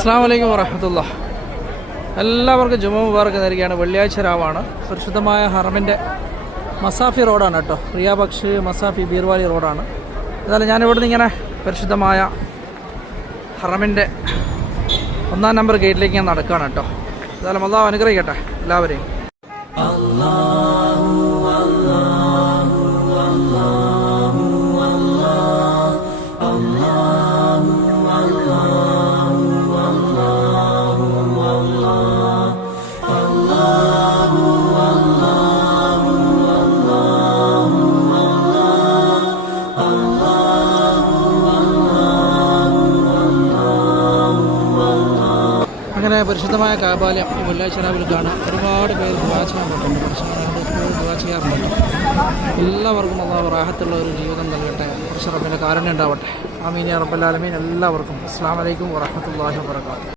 അസ്സാം വലൈക്കും വറഹമത്തുള്ള. എല്ലാവർക്കും ജുമ മുബാർക്ക് നേരിടുകയാണ് വെള്ളിയാഴ്ച രാവാണ്. പരിശുദ്ധമായ ഹറമിന്റെ മസാഫി റോഡാണ് കേട്ടോ. റിയാബക്ഷ് മസാഫി ബീർവാലി റോഡാണ്. എന്നാലും ഞാൻ ഇവിടുന്ന് ഇങ്ങനെ പരിശുദ്ധമായ ഹറമിന്റെ ഒന്നാം നമ്പർ ഗേറ്റിലേക്ക് ഞാൻ നടക്കുകയാണ് കേട്ടോ. എന്നാലും അള്ളാഹ് അനുഗ്രഹിക്കട്ടെ എല്ലാവരെയും. അങ്ങനെ പരിശുദ്ധമായ കാബാലയം ഈ വെള്ളിയാഴ്ച രാവിലെ കാണാം ഒരുപാട് പേര് ദുവാ ചെയ്യാൻ പറ്റുന്നുണ്ട് മനുഷ്യനോട് എപ്പോഴും ദുവാ ചെയ്യാറുണ്ട് എല്ലാവർക്കും അള്ളാഹ് റാഹത്തുള്ള ഒരു ജീവിതം നൽകട്ടെ. കുറച്ച് റബ്ബിന്റെ കാരുണ്യം ഉണ്ടാവട്ടെ. ആമീൻ റബ്ബല്ലാലമീൻ എല്ലാവർക്കും അസ്സാം വലൈക്കും വറഹമത്തല്ലാഹി വാബർക്കാത്തു